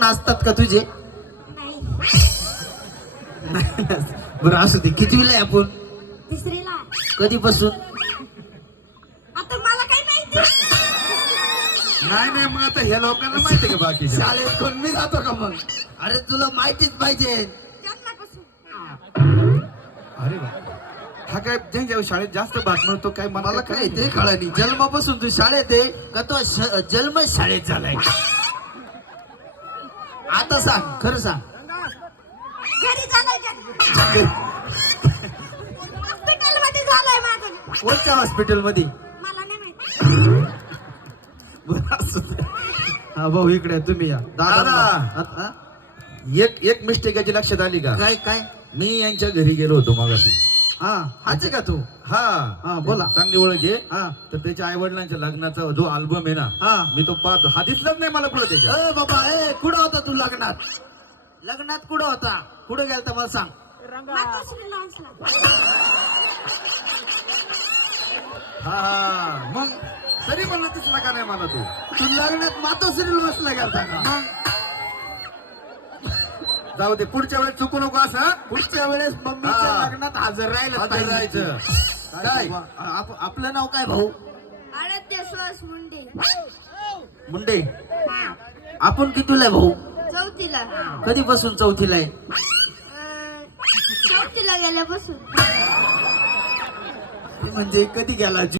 नाचतात का तुझे? नाही. बरं असू दे. कितवीला आहे आपण? तिसरीला. कधीपासून? आता मला काय माहिती. नाही मग आता ह्या लोकांना माहिती का बाकी शाळेत कोण मी जातो का मग? अरे तुला माहितीच पाहिजे. जन्मापासून. अरे वा. हा काय ज्यांच्या शाळेत जास्त भाग मिळतो काय मला काय ते कळलं नाही. जन्मापासून तू शाळेत आहे का? तो जन्म शाळेत झालाय? आता सांग, खरं सांग. घरी झालंय का? हॉस्पिटलमध्ये झालंय माझं. कोणत्या हॉस्पिटल मध्ये? मला नाही माहिती. बरं, असू दे. हा भाऊ इकडे आहे, तुम्ही या. दादा. हा? एक मिस्टेक याची लक्षात आली का? काय काय? मी यांच्या घरी गेलो होतो मगाशी. हा हाच आहे का तू? हा हा, बोला. चांगली ओळख आहे. हा तर त्याच्या आई वडिलांच्या लग्नाचा जो अल्बम आहे ना, हा. मी तो पाहतो. हा दिसलाच नाही मला पुढे त्याच्या. ए बाबा, कुठं होता तू लग्नात? लग्नात कुठं होता? कुठं गेलता मला सांग. मातोश्री लॉन्सला. हा मग तरी मला दिसला का नाही मला तू? तू लग्नात मातोश्री लॉन्सला गेलता का? मग जाऊ दे, पुढच्या वेळेस चुकू नको असं हा? पुढच्या वेळेस मम्मीच्या हा. लग्नात हजर राहिलं हजर पाहिजे. राहायचं. काय काय? बाबा, आपलं नाव काय भाऊ? आराध्य श्वास मुंडे. मुंडे. आपण कितीला आहे भाऊ? चौथीला. कधीपासून चौथीला आहे? चौथीला गेल्यापासून. म्हणजे कधी गेला?